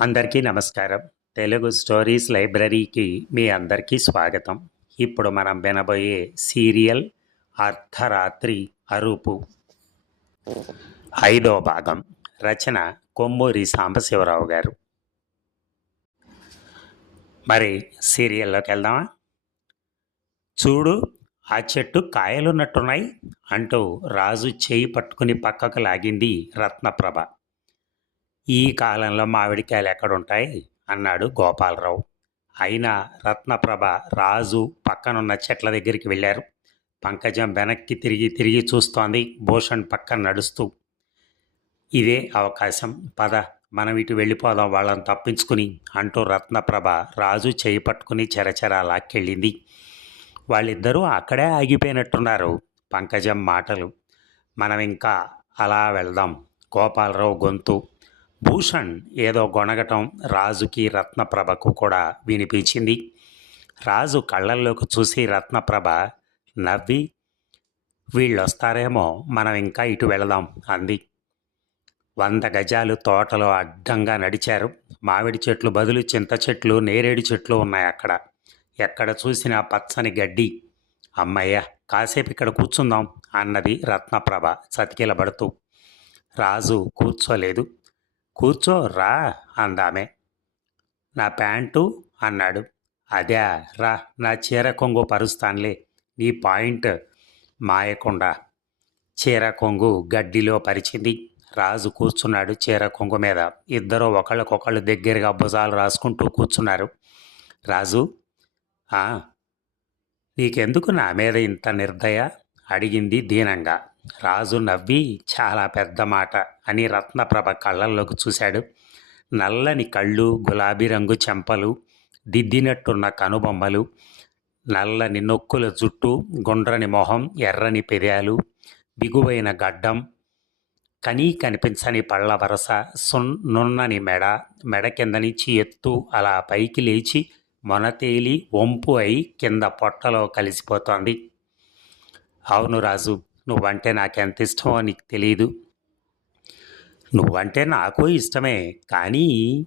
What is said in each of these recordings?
అందరికీ నమస్కారం. తెలుగు స్టోరీస్ లైబ్రరీకి మీ అందరికీ స్వాగతం. ఇప్పుడు మనం వినబోయే సీరియల్ అర్ధరాత్రి అరుపు. ఐదో భాగం. రచన కొమ్మూరి సాంబశివరావు గారు. మరి సీరియల్లోకి వెళ్దామా? చూడు ఆ చెట్టు కాయలున్నట్టున్నాయి అంటూ రాజు చేయి పట్టుకుని పక్కకు లాగింది రత్నప్రభ. ఈ కాలంలో మామిడికాయలు ఎక్కడుంటాయి? అన్నాడు గోపాలరావు. అయినా రత్నప్రభ రాజు పక్కనున్న చెట్ల దగ్గరికి వెళ్ళారు. పంకజం వెనక్కి తిరిగి తిరిగి చూస్తోంది. భూషణ్ పక్కన నడుస్తూ ఇదే అవకాశం. పద మనం ఇటు వెళ్ళిపోదాం. వాళ్ళని తప్పించుకుని అంటూ రత్నప్రభ రాజు చేయి పట్టుకుని చెరచెర లాక్కెళ్ళింది. వాళ్ళిద్దరూ అక్కడే ఆగిపోయినట్టున్నారు. పంకజం మాటలు. మనం ఇంకా అలా వెళ్దాం. గోపాలరావు గొంతు భూషణ్ ఏదో గొణగటం రాజుకి రత్నప్రభకు కూడా వినిపించింది. రాజు కళ్ళల్లోకి చూసి రత్నప్రభ నవ్వి వీళ్ళొస్తారేమో మనం ఇంకా ఇటు వెళదాం అంది. వంద గజాలు తోటలో అడ్డంగా నడిచారు. మామిడి చెట్లు బదులు చింత చెట్లు నేరేడు చెట్లు ఉన్నాయి అక్కడ. ఎక్కడ చూసినా పచ్చని గడ్డి. అమ్మయ్య కాసేపు ఇక్కడ కూర్చుందాం అన్నది రత్నప్రభ చతికిలబడుతూ. రాజు కూర్చోలేదు. కూర్చో రా అందామె. నా ప్యాంటు అన్నాడు. అదే రా నా చీర కొంగు పరుస్తానులే. నీ పాయింట్ మాయకుండా. చీర కొంగు గడ్డిలో పరిచింది. రాజు కూర్చున్నాడు చీర కొంగు మీద. ఇద్దరు ఒకళ్ళకొకళ్ళు దగ్గరగా భుజాలు రాసుకుంటూ కూర్చున్నారు. రాజు నీకెందుకు నా మీద ఇంత నిర్దయ? అడిగింది దీనంగా. రాజు నవ్వి చాలా పెద్ద మాట అని రత్నప్రభ కళ్ళల్లోకి చూశాడు. నల్లని కళ్ళు గులాబీ రంగు చెంపలు దిద్దినట్టున్న కనుబొమ్మలు నల్లని నొక్కుల జుట్టు గుండ్రని మొహం ఎర్రని పెదాలు బిగువైన గడ్డం కనీ కనిపించని పళ్ళ వరస సున్ నున్నని మెడ మెడ కింద నుంచి ఎత్తు అలా పైకి లేచి మొనతేలి వంపు అయి కింద పొట్టలో కలిసిపోతోంది. అవును రాజు నువ్వంటే నాకెంత ఇష్టమో నీకు తెలియదు నువ్వంటే నాకు ఇష్టమే. కానీ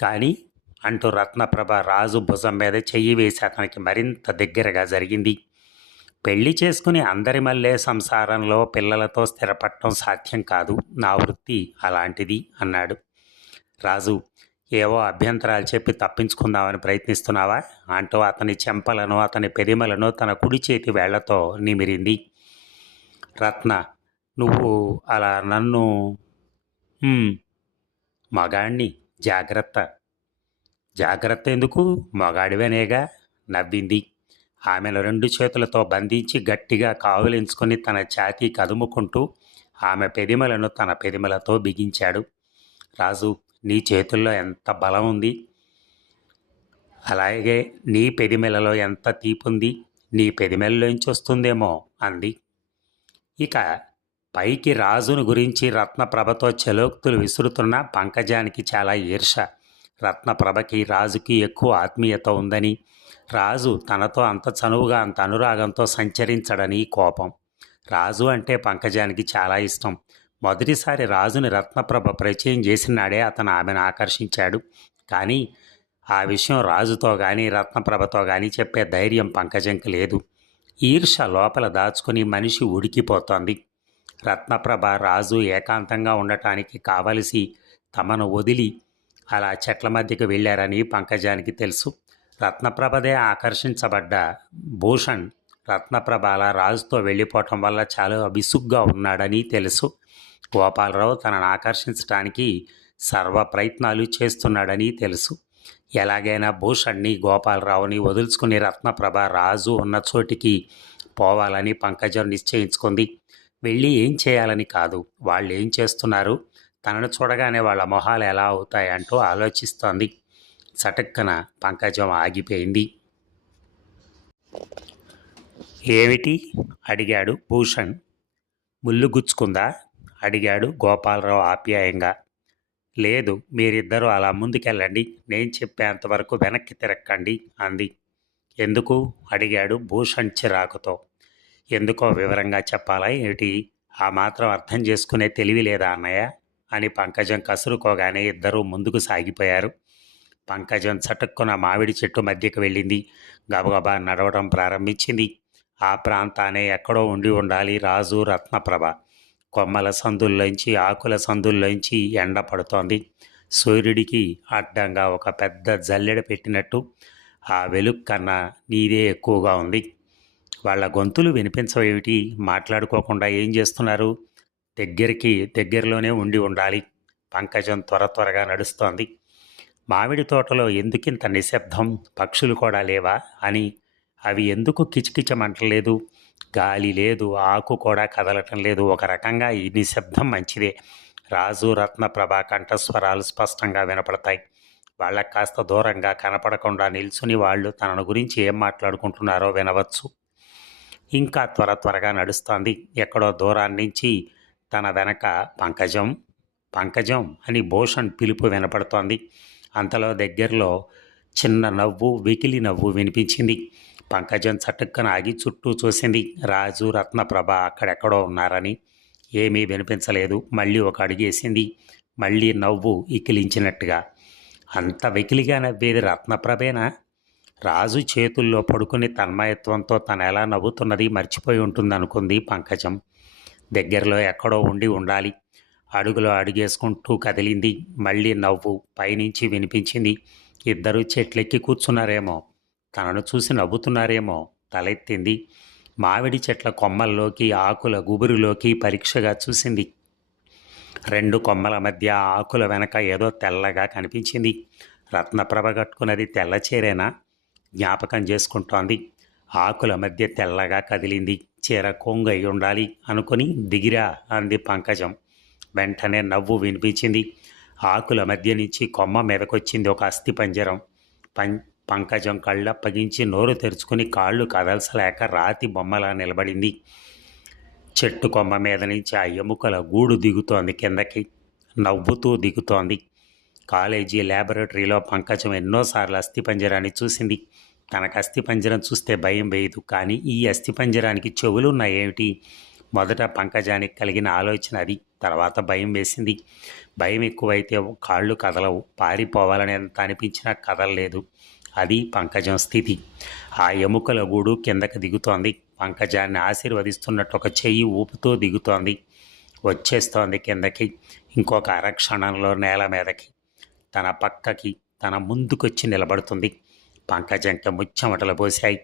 కానీ అంటూ రత్నప్రభ రాజు భుజం మీద చెయ్యి వేసి అతనికి మరింత దగ్గరగా జరిగింది. పెళ్ళి చేసుకుని అందరి మల్లే సంసారంలో పిల్లలతో స్థిరపడటం సాధ్యం కాదు. నా వృత్తి అలాంటిది అన్నాడు. రాజు ఏవో అభ్యంతరాలు చెప్పి తప్పించుకుందామని ప్రయత్నిస్తున్నావా? అంటూ అతని చెంపలను అతని పెదిమలను తన కుడి చేతి వేళ్ళతో నిమిరింది. రత్న నువ్వు అలా నన్ను మగాణ్ణి జాగ్రత్త. జాగ్రత్త ఎందుకు? మగాడివనేగా నవ్వింది. ఆమెను రెండు చేతులతో బంధించి గట్టిగా కావులించుకుని తన ఛాతీ కదుముకుంటూ ఆమె పెదిమలను తన పెదిమలతో బిగించాడు. రాజు నీ చేతుల్లో ఎంత బలం ఉంది? అలాగే నీ పెదిమెలలో ఎంత తీపుంది? నీ పెదిమెల్లోంచి వస్తుందేమో అంది. ఇక పైకి రాజును గురించి రత్నప్రభతో చలోక్తులు విసురుతున్న పంకజానికి చాలా ఈర్ష. రత్నప్రభకి రాజుకి ఎక్కువ ఆత్మీయత ఉందని రాజు తనతో అంత చనువుగా అంత అనురాగంతో సంచరించడని కోపం. రాజు అంటే పంకజానికి చాలా ఇష్టం. మొదటిసారి రాజుని రత్నప్రభ పరిచయం చేసినాడే అతను ఆమెను ఆకర్షించాడు. కానీ ఆ విషయం రాజుతో కానీ రత్నప్రభతో కానీ చెప్పే ధైర్యం పంకజంకి లేదు. ఈర్ష లోపల దాచుకుని మనిషి ఉడికిపోతోంది. రత్నప్రభ రాజు ఏకాంతంగా ఉండటానికి కావలసి తమను వదిలి అలా చెట్ల మధ్యకి వెళ్ళారని పంకజానికి తెలుసు. రత్నప్రభదే ఆకర్షించబడ్డ భూషణ్ రత్నప్రభ అలా రాజుతో వెళ్ళిపోవటం వల్ల చాలా విసుగ్గా ఉన్నాడని తెలుసు. గోపాలరావు తనను ఆకర్షించడానికి సర్వ ప్రయత్నాలు చేస్తున్నాడని తెలుసు. ఎలాగైనా భూషణ్ణి గోపాలరావుని వదులుచుకుని రత్నప్రభ రాజు ఉన్న చోటికి పోవాలని పంకజం నిశ్చయించుకుంది. వెళ్ళి ఏం చేయాలని కాదు. వాళ్ళు ఏం చేస్తున్నారు? తనను చూడగానే వాళ్ళ మొహాలు ఎలా అవుతాయంటూ ఆలోచిస్తోంది. చటక్కన పంకజం ఆగిపోయింది. ఏమిటి? అడిగాడు భూషణ్. ముళ్ళు గుచ్చుకుందా? అడిగాడు గోపాలరావు ఆప్యాయంగా. లేదు మీరిద్దరూ అలా ముందుకెళ్ళండి. నేను చెప్పేంతవరకు వెనక్కి తిరక్కండి అంది. ఎందుకు? అడిగాడు భూషణ్ చిరాకుతో. ఎందుకో వివరంగా చెప్పాలా ఏమిటి? ఆ మాత్రం అర్థం చేసుకునే తెలివి లేదా అన్నయ్య? అని పంకజం కసురుకోగానే ఇద్దరూ ముందుకు సాగిపోయారు. పంకజం చటుక్కున మామిడి చెట్టు మధ్యకు వెళ్ళింది. గబగబా నడవడం ప్రారంభించింది. ఆ ప్రాంతానే ఎక్కడో ఉండి ఉండాలి రాజు రత్నప్రభ. కొమ్మల సందుల్లోంచి ఆకుల సందుల్లోంచి ఎండ పడుతోంది. సూర్యుడికి అడ్డంగా ఒక పెద్ద జల్లెడ పెట్టినట్టు ఆ వెలుగు కన్నా నీదే ఎక్కువగా ఉంది. వాళ్ళ గొంతులు వినిపించవేమిటి మాట్లాడుకోకుండా ఏం చేస్తున్నారు? దగ్గరికి దగ్గరలోనే ఉండి ఉండాలి. పంకజం త్వర త్వరగా నడుస్తోంది. మామిడి తోటలో ఎందుకింత నిశ్శబ్దం? పక్షులు కూడా లేవా? అని అవి ఎందుకు కిచకిచమంటలేదు? గాలి లేదు ఆకు కూడా కదలటం లేదు. ఒక రకంగా ఈ నిశ్శబ్దం మంచిదే. రాజు రత్న ప్రభా కంఠస్వరాలు స్పష్టంగా వినపడతాయి. వాళ్ళకి కాస్త దూరంగా కనపడకుండా నిల్చుని వాళ్ళు తనను గురించి ఏం మాట్లాడుకుంటున్నారో వినవచ్చు. ఇంకా త్వర త్వరగా నడుస్తోంది. ఎక్కడో దూరాన్ని నుంచి తన వెనక పంకజం పంకజం అని భూషణ్ పిలుపు వినపడుతోంది. అంతలో దగ్గరలో చిన్న నవ్వు వెకిలి నవ్వు వినిపించింది. పంకజం చటుక్కన ఆగి చుట్టూ చూసింది రాజు రత్నప్రభ అక్కడెక్కడో ఉన్నారని. ఏమీ వినిపించలేదు. మళ్ళీ ఒక అడుగేసింది మళ్ళీ నవ్వు ఇకిలించినట్టుగా. అంత వెకిలిగా నవ్వేది రత్నప్రభేనా? రాజు చేతుల్లో పడుకుని తన్మయత్వంతో తను ఎలా నవ్వుతున్నది మర్చిపోయి ఉంటుందనుకుంది పంకజం. దగ్గరలో ఎక్కడో ఉండి ఉండాలి. అడుగులో అడుగేసుకుంటూ కదిలింది. మళ్ళీ నవ్వు పైనుంచి వినిపించింది. ఇద్దరు చెట్లెక్కి కూర్చున్నారేమో. తనను చూసి నవ్వుతున్నారేమో తలెత్తింది. మామిడి చెట్ల కొమ్మల్లోకి ఆకుల గుబురులోకి పరీక్షగా చూసింది. రెండు కొమ్మల మధ్య ఆకుల వెనక ఏదో తెల్లగా కనిపించింది. రత్నప్రభ కట్టుకున్నది తెల్ల చీరేనా? జ్ఞాపకం చేసుకుంటోంది. ఆకుల మధ్య తెల్లగా కదిలింది. చీర కొంగు అయి ఉండాలి అనుకుని దిగిరా అంది పంకజం. వెంటనే నవ్వు వినిపించింది. ఆకుల మధ్య నుంచి కొమ్మ మీదకొచ్చింది ఒక అస్థి పంజరం పం పంకజం కళ్ళప్పగించి నోరు తెరుచుకుని కాళ్ళు కదల్సలేక రాతి బొమ్మలా నిలబడింది. చెట్టు కొమ్మ మీద నుంచి ఆ ఎముకల గూడు దిగుతోంది కిందకి. నవ్వుతూ దిగుతోంది. కాలేజీ ల్యాబొరేటరీలో పంకజం ఎన్నోసార్లు అస్థిపంజరాన్ని చూసింది. తనకు అస్థిపంజరం చూస్తే భయం వేయదు. కానీ ఈ అస్థిపంజరానికి చెవులు ఉన్నాయేమిటి మొదట పంకజానికి కలిగిన ఆలోచన అది. తర్వాత భయం వేసింది. భయం ఎక్కువైతే కాళ్ళు కదలవు. పారిపోవాలని ఎంత అనిపించినా కదలలేదు. అది పంకజం స్థితి. ఆ ఎముకల గూడు కిందకి దిగుతోంది. పంకజాన్ని ఆశీర్వదిస్తున్నట్టు ఒక చెయ్యి ఊపుతూ దిగుతోంది. వచ్చేస్తోంది కిందకి ఇంకొక అరక్షణంలో నేల మీదకి. తన పక్కకి తన ముందుకొచ్చి నిలబడుతుంది. పంకజంక ముచ్చమటలు పోశాయి.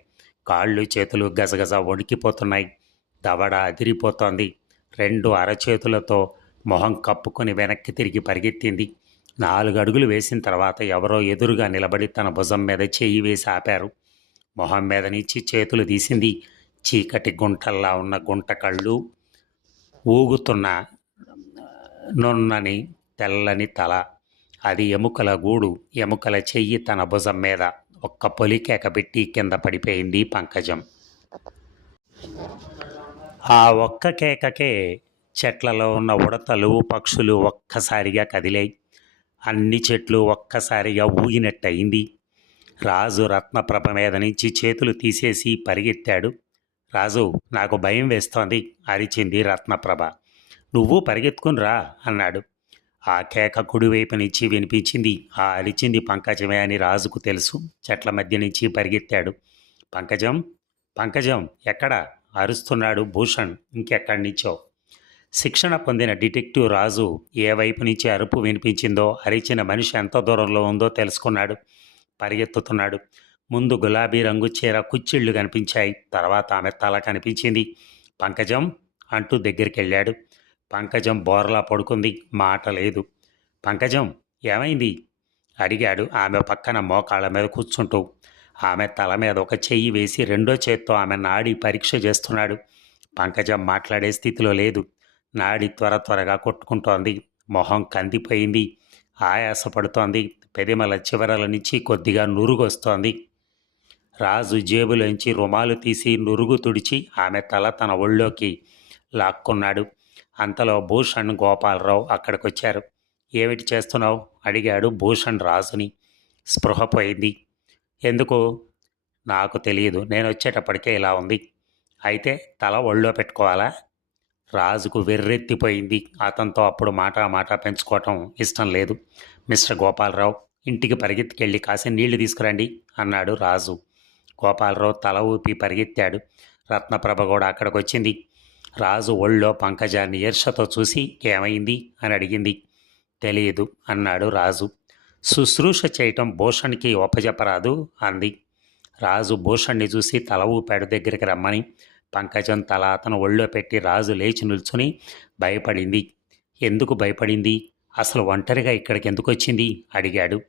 కాళ్ళు చేతులు గజగజ వణికిపోతున్నాయి. దవడ అదిరిపోతోంది. రెండు అరచేతులతో మొహం కప్పుకొని వెనక్కి తిరిగి పరిగెత్తింది. నాలుగు అడుగులు వేసిన తర్వాత ఎవరో ఎదురుగా నిలబడి తన భుజం మీద చెయ్యి వేసి ఆపారు. మొహం మీద నుంచి చేతులు తీసింది చీకటి గుంటల్లా ఉన్న గుంట కళ్ళు. ఊగుతున్న నున్నని తెల్లని తల. అది ఎముకల గూడు ఎముకల చెయ్యి తన భుజం మీద. ఒక్క పొలికేక పెట్టి కింద పడిపోయింది పంకజం. ఆ ఒక్క కేకకే చెట్లలో ఉన్న ఉడతలు పక్షులు ఒక్కసారిగా కదిలాయి. అన్ని చెట్లు ఒక్కసారిగా ఊగినట్టయింది. రాజు రత్నప్రభ మీద నుంచి చేతులు తీసేసి పరిగెత్తాడు. రాజు నాకు భయం వేస్తోంది అరిచింది రత్నప్రభ. నువ్వు పరిగెత్తుకుని రా అన్నాడు. ఆ కేక కుడివైపు నుంచి వినిపించింది. ఆ అరిచింది పంకజమే అని రాజుకు తెలుసు. చెట్ల మధ్య నుంచి పరిగెత్తాడు. పంకజం పంకజం ఎక్కడ? అరుస్తున్నాడు భూషణ్ ఇంకెక్కడి నుంచో. శిక్షణ పొందిన డిటెక్టివ్ రాజు ఏ వైపు నుంచి అరుపు వినిపించిందో అరిచిన మనిషి ఎంత దూరంలో ఉందో తెలుసుకున్నాడు. పరిగెత్తుతున్నాడు. ముందు గులాబీ రంగు చీర కుచ్చిళ్ళు కనిపించాయి. తర్వాత ఆమె తల కనిపించింది. పంకజం అంటూ దగ్గరికి వెళ్ళాడు పంకజం బోర్లా పడుకుంది. మాట లేదు. పంకజం ఏమైంది? అడిగాడు ఆమె పక్కన మోకాళ్ళ మీద కూర్చుంటూ. ఆమె తల మీద ఒక చెయ్యి వేసి రెండో చేత్తో ఆమె నాడి పరీక్ష చేస్తున్నాడు. పంకజం మాట్లాడే స్థితిలో లేదు. నాడి త్వర త్వరగా కొట్టుకుంటోంది. మొహం కందిపోయింది. ఆయాసపడుతోంది. పెదిమల చివరల నుంచి కొద్దిగా నురుగొస్తోంది. రాజు జేబులోంచి రుమాలు తీసి నురుగు తుడిచి ఆమె తల తన ఒళ్ళోకి లాక్కున్నాడు. అంతలో భూషణ్ గోపాలరావు అక్కడికొచ్చారు. ఏమిటి చేస్తున్నావు? అడిగాడు భూషణ్ రాజుని. స్పృహ పోయింది. ఎందుకు? నాకు తెలియదు. నేను వచ్చేటప్పటికే ఇలా ఉంది. అయితే తల ఒళ్ళో పెట్టుకోవాలా? రాజుకు వెర్రెత్తిపోయింది. అతనితో అప్పుడు మాట మాట పెంచుకోవటం ఇష్టం లేదు. మిస్టర్ గోపాలరావు ఇంటికి పరిగెత్తికెళ్ళి కాసే నీళ్ళు తీసుకురండి అన్నాడు రాజు. గోపాలరావు తల ఊపి పరిగెత్తాడు. రత్నప్రభ కూడా అక్కడికి వచ్చింది రాజు ఒళ్ళో పంకజాన్ని ఈర్షతో చూసి ఏమైంది అని అడిగింది. తెలియదు అన్నాడు రాజు. శుశ్రూష చేయటం భూషణ్కి ఒప్పజెప్పరాదు అంది. రాజు భూషణ్ణి చూసి తల ఊపాడు దగ్గరికి రమ్మని. పంకజం తల అతను ఒళ్ళో పెట్టి రాజు లేచి నిల్చుని భయపడింది. ఎందుకు భయపడింది? అసలు ఒంటరిగా ఇక్కడికి ఎందుకు వచ్చింది? అడిగాడు.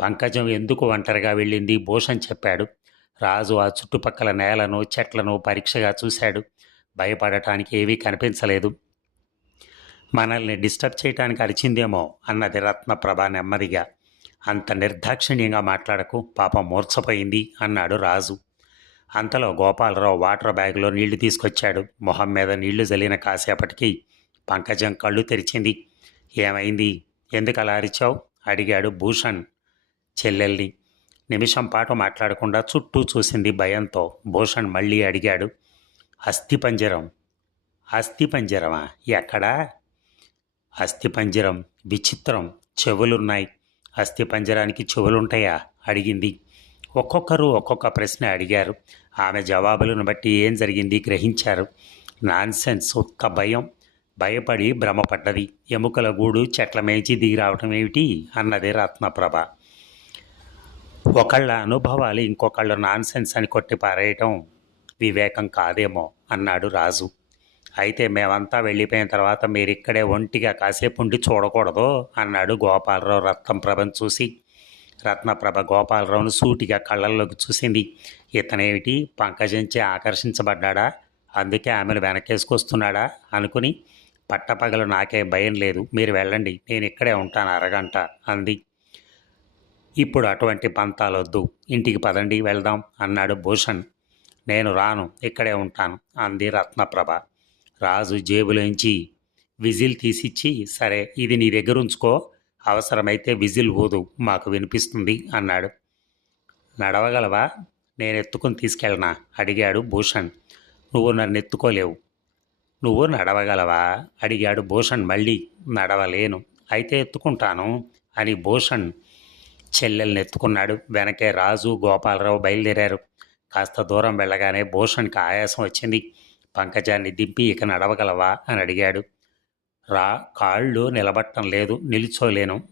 పంకజం ఎందుకు ఒంటరిగా వెళ్ళింది? భూషణ్ చెప్పాడు. రాజు ఆ చుట్టుపక్కల నేలను చెట్లను పరీక్షగా చూశాడు. భయపడటానికి ఏవీ కనిపించలేదు. మనల్ని డిస్టర్బ్ చేయటానికి అరిచిందేమో అన్నది రత్నప్రభ నెమ్మదిగా. అంత నిర్దాక్షిణ్యంగా మాట్లాడకు పాపం మూర్ఛపోయింది అన్నాడు రాజు. అంతలో గోపాలరావు వాటర్ బ్యాగ్లో నీళ్ళు తీసుకొచ్చాడు. మొహం మీద నీళ్ళు జల్లిన కాసేపటికి పంకజం కళ్ళు తెరిచింది. ఏమైంది? ఎందుకు అలా అరిచావు? అడిగాడు భూషణ్ చెల్లెల్ని. నిమిషం పాటు మాట్లాడకుండా చుట్టూ చూసింది భయంతో భూషణ్ మళ్ళీ అడిగాడు. అస్థిపంజరం. అస్థిపంజరమా? ఎక్కడా? అస్థిపంజరం. విచిత్రం. చెవులున్నాయి. అస్థిపంజరానికి చెవులుంటాయా? అడిగింది. ఒక్కొక్కరు ఒక్కొక్క ప్రశ్న అడిగారు. ఆమె జవాబులను బట్టి ఏం జరిగింది గ్రహించారు. నాన్సెన్స్ ఒక్క భయం భయపడి భ్రమపడ్డది. ఎముకల గూడు చెట్ల మేచి దిగి రావటం ఏమిటి? అన్నది రత్నప్రభ. ఒకళ్ళ అనుభవాలు ఇంకొకళ్ళ నాన్సెన్స్ అని కొట్టి పారేయటం వివేకం కాదేమో అన్నాడు రాజు. అయితే మేమంతా వెళ్ళిపోయిన తర్వాత మీరిక్కడే ఒంటిగా కాసేపు ఉండి చూడకూడదు అన్నాడు గోపాలరావు రత్నప్రభను చూసి. రత్నప్రభ గోపాలరావును సూటిగా కళ్ళల్లోకి చూసింది. ఇతనేమిటి? పంకజించి ఆకర్షించబడ్డాడా? అందుకే ఆమెను వెనకేసుకొస్తున్నాడా అనుకుని పట్టపగలు నాకే భయం లేదు. మీరు వెళ్ళండి. నేను ఇక్కడే ఉంటాను అరగంట అంది. ఇప్పుడు అటువంటి పంతాలొద్దు ఇంటికి పదండి వెళ్దాం అన్నాడు భూషణ్. నేను రాను. ఇక్కడే ఉంటాను అంది రత్నప్రభ. రాజు జేబులోంచి విజిల్ తీసిచ్చి సరే ఇది నీ దగ్గర ఉంచుకో. అవసరమైతే విజిల్ ఊదు మాకు వినిపిస్తుంది అన్నాడు. నడవగలవా? నేను ఎత్తుకుని తీసుకెళ్ళనా? అడిగాడు భూషణ్. నువ్వు నన్ను ఎత్తుకోలేవు. నువ్వు నడవగలవా? అడిగాడు భూషణ్ మళ్ళీ. నడవలేను. అయితే ఎత్తుకుంటాను అని భూషణ్ చెల్లెల్ని ఎత్తుకున్నాడు. వెనకే రాజు గోపాలరావు బయలుదేరారు. కాస్త దూరం వెళ్ళగానే భూషణ్కి ఆయాసం వచ్చింది. పంకజాన్ని దింపి ఇక నడవగలవా అని అడిగాడు. రా కాళ్ళు నిలబట్టం లేదు నిల్చోలేను.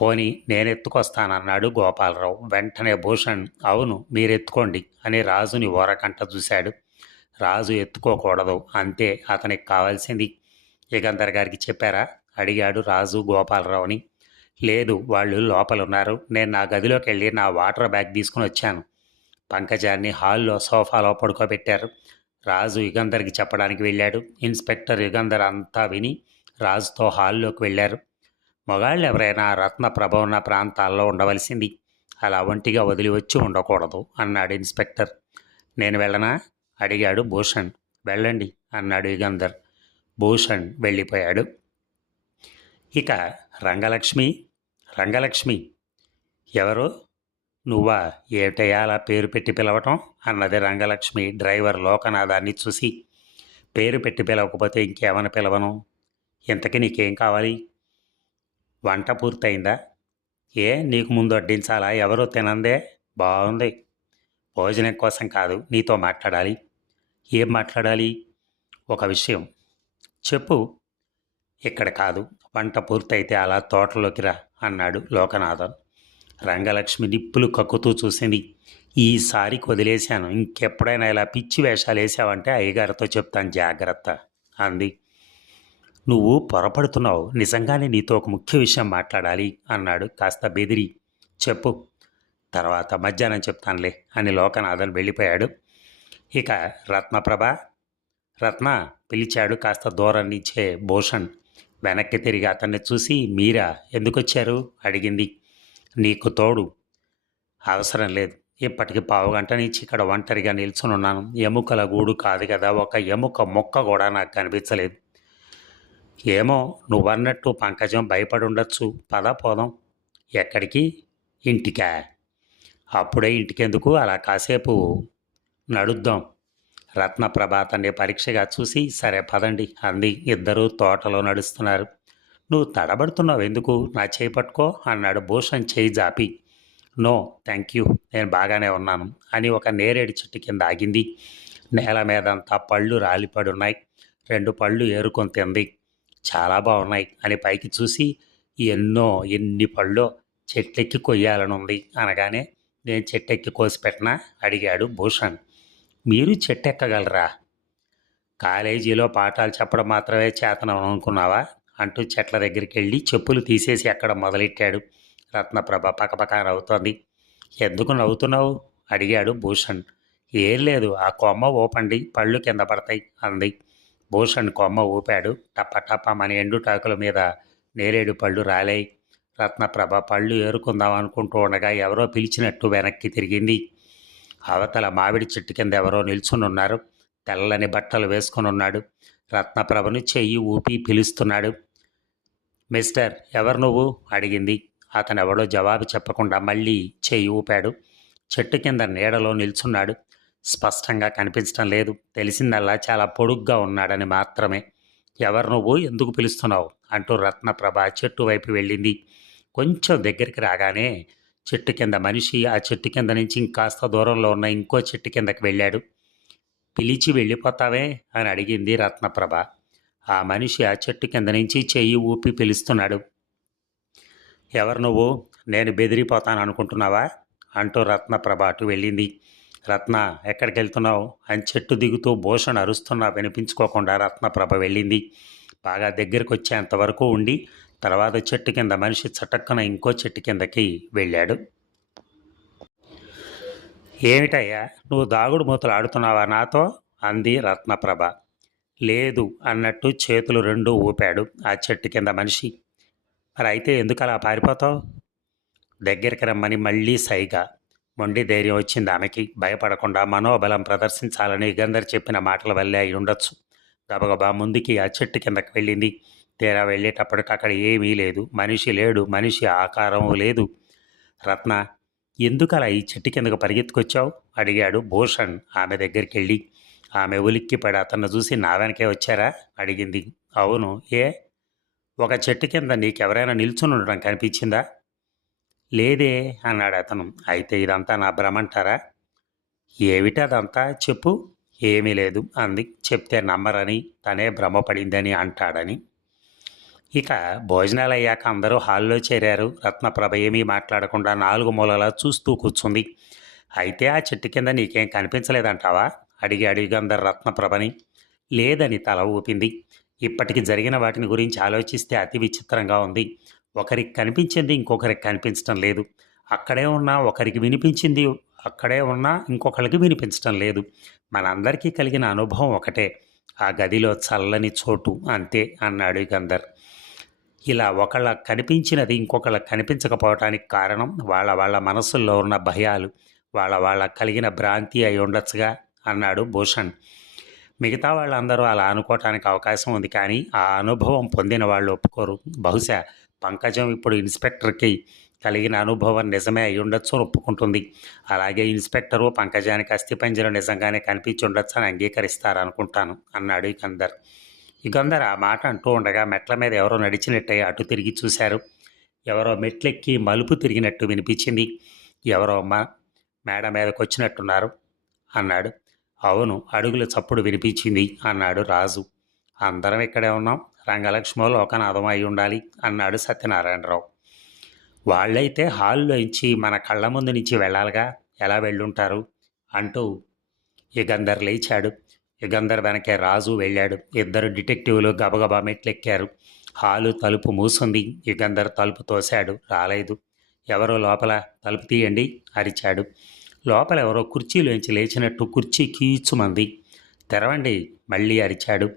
పోని నేనెత్తుకొస్తానన్నాడు గోపాలరావు. వెంటనే భూషణ్ అవును మీరెత్తుకోండి అని రాజుని ఓరకంట చూశాడు. రాజు ఎత్తుకోకూడదు అంతే అతనికి కావాల్సింది. యుగంధర్ గారికి చెప్పారా? అడిగాడు రాజు గోపాలరావుని. లేదు వాళ్ళు లోపలున్నారు. నేను నా గదిలోకి వెళ్ళి నా వాటర్ బ్యాగ్ తీసుకుని వచ్చాను. పంకజాన్ని హాల్లో సోఫాలో పడుకోబెట్టారు. రాజు యుగంధర్కి చెప్పడానికి వెళ్ళాడు. ఇన్స్పెక్టర్ యుగంధర్ అంతా విని రాజుతో హాల్లోకి వెళ్ళారు. మగాళ్ళు ఎవరైనా రత్నప్రభ ఉన్న ప్రాంతాల్లో ఉండవలసింది. అలా ఒంటిగా వదిలి వచ్చి ఉండకూడదు అన్నాడు ఇన్స్పెక్టర్. నేను వెళ్ళనా? అడిగాడు భూషణ్. వెళ్ళండి అన్నాడు యుగంధర్. భూషణ్ వెళ్ళిపోయాడు. ఇక రంగలక్ష్మి? రంగలక్ష్మి? ఎవరు? నువ్వా? ఏటయ్యా అలా పేరు పెట్టి పిలవటం? అన్నది రంగలక్ష్మి డ్రైవర్ లోకనాథాన్ని చూసి. పేరు పెట్టి పిలవకపోతే ఇంకేమని పిలవను? ఇంతకీ నీకేం కావాలి? వంట పూర్తయిందా? ఏ నీకు ముందు వడ్డించాలా? ఎవరో తినందే? బాగుంది భోజనం కోసం కాదు నీతో మాట్లాడాలి. ఏం మాట్లాడాలి? ఒక విషయం. చెప్పు. ఇక్కడ కాదు. వంట పూర్తయితే అలా తోటలోకి రా అన్నాడు లోకనాథన్. రంగలక్ష్మి నిప్పులు కక్కుతూ చూసింది. ఈసారి వదిలేశాను ఇంకెప్పుడైనా ఇలా పిచ్చి వేషాలు వేసావంటే అయ్యగారితో చెప్తాను జాగ్రత్త అంది. నువ్వు పొరపడుతున్నావు. నిజంగానే నీతో ఒక ముఖ్య విషయం మాట్లాడాలి అన్నాడు కాస్త బెదిరి. చెప్పు. తర్వాత మధ్యాహ్నం చెప్తానులే అని లోకనాథన్ వెళ్ళిపోయాడు. ఇక రత్నప్రభ రత్న పిలిచాడు కాస్త దూరం నుంచే భూషణ్. వెనక్కి తిరిగి అతన్ని చూసి మీరా ఎందుకు వచ్చారు అడిగింది. నీకు తోడు. అవసరం లేదు. ఇప్పటికి పావుగంట నుంచి ఇక్కడ ఒంటరిగా నిల్చునున్నాను. ఎముకల గూడు కాదు కదా ఒక ఎముక మొక్క కూడా నాకు కనిపించలేదు. ఏమో నువ్వన్నట్టు పంకజం భయపడి ఉండొచ్చు పద పోదాం. ఎక్కడికి? ఇంటికా? అప్పుడే ఇంటికెందుకు? అలా కాసేపు నడుద్దాం. రత్నప్రభాత్ అతన్ని పరీక్షగా చూసి సరే పదండి అంది. ఇద్దరూ తోటలో నడుస్తున్నారు. నువ్వు తడబడుతున్నావు ఎందుకు? నా చేయి పట్టుకో అన్నాడు భూషణ్ చేయి జాపి. No thank you. నేను బాగానే ఉన్నాను అని ఒక నేరేడు చెట్టు కింద ఆగింది. నేల మీదంతా పళ్ళు రాలిపడి ఉన్నాయి రెండు పళ్ళు ఏరుకొని తింది. చాలా బాగున్నాయి అని పైకి చూసి ఎన్నో ఎన్ని పళ్ళు చెట్లెక్కి కొయ్యాలని ఉంది అనగానే నేను చెట్టెక్కి కోసి పెట్టనా? అడిగాడు భూషణ్. మీరు చెట్టెక్కగలరా? కాలేజీలో పాఠాలు చెప్పడం మాత్రమే చేతనం అనుకున్నావా? అంటూ చెట్ల దగ్గరికి వెళ్ళి చెప్పులు తీసేసి ఎక్కడ మొదలెట్టాడు. రత్నప్రభ పకపక నవ్వుతోంది. ఎందుకు నవ్వుతున్నావు? అడిగాడు భూషణ్. ఏం లేదు ఆ కొమ్మ ఓపండి పళ్ళు కింద పడతాయి అంది. భూషణ్ కొమ్మ ఊపాడు. టప్ప టప్ప మన ఎండుటాకుల మీద నేరేడు పళ్ళు రాలే రత్నప్రభ పళ్ళు ఏరుకుందాం అనుకుంటూ ఉండగా ఎవరో పిలిచినట్టు వెనక్కి తిరిగింది. అవతల మామిడి చెట్టు కింద ఎవరో నిల్చుని ఉన్నారు. తెల్లని బట్టలు వేసుకుని ఉన్నాడు. రత్నప్రభను చెయ్యి ఊపి పిలుస్తున్నాడు. మిస్టర్ ఎవరు నువ్వు? అడిగింది. అతను ఎవడో జవాబు చెప్పకుండా మళ్ళీ చెయ్యి ఊపాడు. చెట్టు కింద నీడలో నిల్చున్నాడు. స్పష్టంగా కనిపించడం లేదు. తెలిసిందల్లా చాలా పొడుగ్గా ఉన్నాడని మాత్రమే. ఎవరు నువ్వు? ఎందుకు పిలుస్తున్నావు? అంటూ రత్నప్రభ చెట్టు వైపు వెళ్ళింది. కొంచెం దగ్గరికి రాగానే చెట్టు కింద మనిషి ఆ చెట్టు కింద నుంచి ఇంకాస్త దూరంలో ఉన్న ఇంకో చెట్టు కిందకి వెళ్ళాడు. పిలిచి వెళ్ళిపోతావే? అని అడిగింది రత్నప్రభ ఆ మనిషి ఆ చెట్టు కింద నుంచి చెయ్యి ఊపి పిలుస్తున్నాడు. ఎవరు నువ్వు? నేను బెదిరిపోతాను అనుకుంటున్నావా? అంటూ రత్నప్రభ అటు వెళ్ళింది. రత్న ఎక్కడికి వెళ్తున్నావు అని చెట్టు దిగుతూ భూషణ్ అరుస్తున్నా వినిపించుకోకుండా రత్నప్రభ వెళ్ళింది. బాగా దగ్గరికి వచ్చేంతవరకు ఉండి తర్వాత చెట్టు కింద మనిషి చటక్కన ఇంకో చెట్టు కిందకి వెళ్ళాడు. ఏమిటయ్యా నువ్వు దాగుడు మూతలు ఆడుతున్నావా నాతో? అంది రత్నప్రభ లేదు అన్నట్టు చేతులు రెండు ఊపాడు ఆ చెట్టు కింద మనిషి. మరి అయితే ఎందుకు అలా పారిపోతావు? దగ్గరికి రమ్మని మళ్ళీ సైగా. మొండి ధైర్యం వచ్చింది ఆమెకి. భయపడకుండా మనోబలం ప్రదర్శించాలని గందర్ చెప్పిన మాటల వల్లే అయి ఉండొచ్చు. గబగబా ముందుకి ఆ చెట్టు కిందకి వెళ్ళింది. తీరా వెళ్ళేటప్పటికి అక్కడ ఏమీ లేదు. మనిషి లేడు. మనిషి ఆకారం లేదు. రత్న ఎందుకు అలా ఈ చెట్టు కిందకు పరిగెత్తుకొచ్చావు? అడిగాడు భూషణ్ ఆమె దగ్గరికి వెళ్ళి. ఆమె ఉలిక్కిపడి అతన్ని చూసి నా వెనకే వచ్చారా? అడిగింది. అవును. ఏ? ఒక చెట్టు కింద నీకెవరైనా నిల్చుని ఉండడం కనిపించిందా? లేదే అన్నాడు అతను. అయితే ఇదంతా నా భ్రమంటారా? ఏమిటి అదంతా? చెప్పు. ఏమీ లేదు. అంది. చెప్తే నమ్మరని తనే భ్రమపడిందని అంటాడని. ఇక భోజనాలు అయ్యాక అందరూ హాల్లో చేరారు. రత్నప్రభ ఏమీ మాట్లాడకుండా నాలుగు మూలలా చూస్తూ కూర్చుంది. అయితే ఆ చెట్టు కింద నీకేం కనిపించలేదంటావా? అడిగి అడిగి అందరు రత్నప్రభని లేదని తల ఊపింది. ఇప్పటికి జరిగిన వాటిని గురించి ఆలోచిస్తే అతి విచిత్రంగా ఉంది. ఒకరికి కనిపించింది ఇంకొకరికి కనిపించడం లేదు. అక్కడే ఉన్నా ఒకరికి వినిపించింది అక్కడే ఉన్నా ఇంకొకరికి వినిపించడం లేదు. మనందరికీ కలిగిన అనుభవం ఒకటే. ఆ గదిలో చల్లని చోటు అంతే అన్నాడు యుగంధర్ ఇలా ఒకళ్ళ కనిపించినది ఇంకొకళ్ళ కనిపించకపోవటానికి కారణం వాళ్ళ వాళ్ళ మనసుల్లో ఉన్న భయాలు వాళ్ళ వాళ్ళ కలిగిన భ్రాంతి అయి ఉండొచ్చుగా అన్నాడు భూషణ్. మిగతా వాళ్ళందరూ అలా అనుకోవటానికి అవకాశం ఉంది కానీ ఆ అనుభవం పొందిన వాళ్ళు ఒప్పుకోరు. బహుశా పంకజం ఇప్పుడు ఇన్స్పెక్టర్కి కలిగిన అనుభవం నిజమే అయి ఉండొచ్చు అని ఒప్పుకుంటుంది. అలాగే ఇన్స్పెక్టరు పంకజానికి అస్థిపంజరం నిజంగానే కనిపించి ఉండొచ్చు అని అంగీకరిస్తారనుకుంటాను అన్నాడు ఇకందర్ ఇకందర్ ఆ మాట అంటూ ఉండగా మెట్ల మీద ఎవరో నడిచినట్టే అటు తిరిగి చూశారు. ఎవరో మెట్లెక్కి మలుపు తిరిగినట్టు వినిపించింది. ఎవరో మా మేడ మీదకి వచ్చినట్టున్నారు అన్నాడు. అవును అడుగుల చప్పుడు వినిపించింది అన్నాడు రాజు. అందరం ఇక్కడే ఉన్నాం. రంగలక్ష్మో లోకనాథం అయి ఉండాలి అన్నాడు సత్యనారాయణరావు. వాళ్ళైతే హాల్లోంచి మన కళ్ళ ముందు నుంచి వెళ్ళాలిగా ఎలా వెళ్ళుంటారు? అంటూ యుగంధర్ లేచాడు. యుగంధర్ వెనకే రాజు వెళ్ళాడు. ఇద్దరు డిటెక్టివ్లు గబగబా మెట్లెక్కారు. హాలు తలుపు మూసుంది. యుగంధర్ తలుపు తోశాడు. రాలేదు. ఎవరో లోపల తలుపు తీయండి అరిచాడు. లోపల ఎవరో కుర్చీలోంచి లేచినట్టు కుర్చీ కీచుమంది. తెరవండి మళ్ళీ అరిచాడు.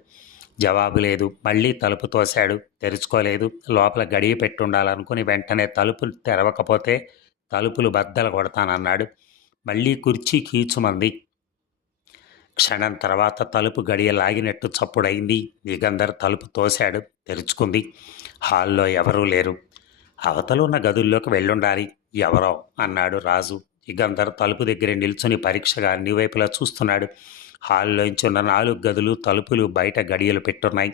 జవాబు లేదు. మళ్ళీ తలుపు తోశాడు. తెరుచుకోలేదు. లోపల గడియ పెట్టుండాలనుకుని వెంటనే తలుపు తెరవకపోతే తలుపులు బద్దలు కొడతానన్నాడు. మళ్ళీ కుర్చీ కీచుమంది. క్షణం తర్వాత తలుపు గడియ లాగినట్టు చప్పుడైంది యుగంధర్ తలుపు తోశాడు. తెరుచుకుంది. హాల్లో ఎవరూ లేరు. అవతలున్న గదుల్లోకి వెళ్ళుండాలి. ఎవరో అన్నాడు రాజు. యుగంధర్ తలుపు దగ్గర నిల్చుని పరీక్షగా అన్ని వైపులా చూస్తున్నాడు. హాల్లోంచి ఉన్న నాలుగు గదులు తలుపులు బయట గడియలు పెట్టున్నాయి.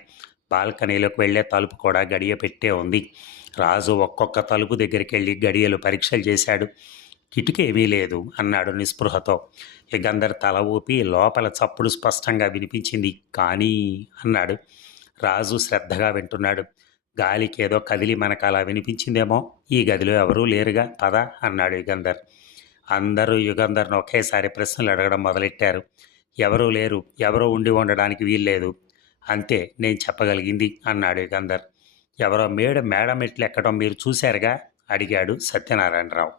బాల్కనీలోకి వెళ్ళే తలుపు కూడా గడియ పెట్టే ఉంది. రాజు ఒక్కొక్క తలుపు దగ్గరికి వెళ్ళి గడియలు పరీక్షలు చేశాడు. కిటికీ ఏమీ లేదు అన్నాడు నిస్పృహతో. యుగంధర్ తల ఊపి లోపల చప్పుడు స్పష్టంగా వినిపించింది. కానీ అన్నాడు. రాజు శ్రద్ధగా వింటున్నాడు. గాలికి ఏదో కదిలి మనకు అలా వినిపించిందేమో. ఈ గదిలో ఎవరూ లేరుగా. పద అన్నాడు యుగంధర్. అందరూ యుగంధర్ను ఒకేసారి ప్రశ్నలు అడగడం మొదలెట్టారు. ఎవరూ లేరు ఎవరో ఉండి ఉండడానికి వీల్లేదు. అంతే నేను చెప్పగలిగింది అన్నాడు యుగంధర్ ఎవరో మేడ మేడ మెట్లు ఎక్కడం మీరు చూశారుగా? అడిగాడు సత్యనారాయణరావు.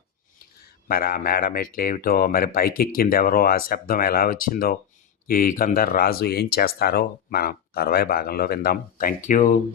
మరి ఆ మేడ మెట్లు ఏమిటో మరి పైకెక్కింది ఎవరో ఆ శబ్దం ఎలా వచ్చిందో? ఈ యుగంధర్ రాజు ఏం చేస్తారో మనం తర్వాయి భాగంలో విందాం. Thank you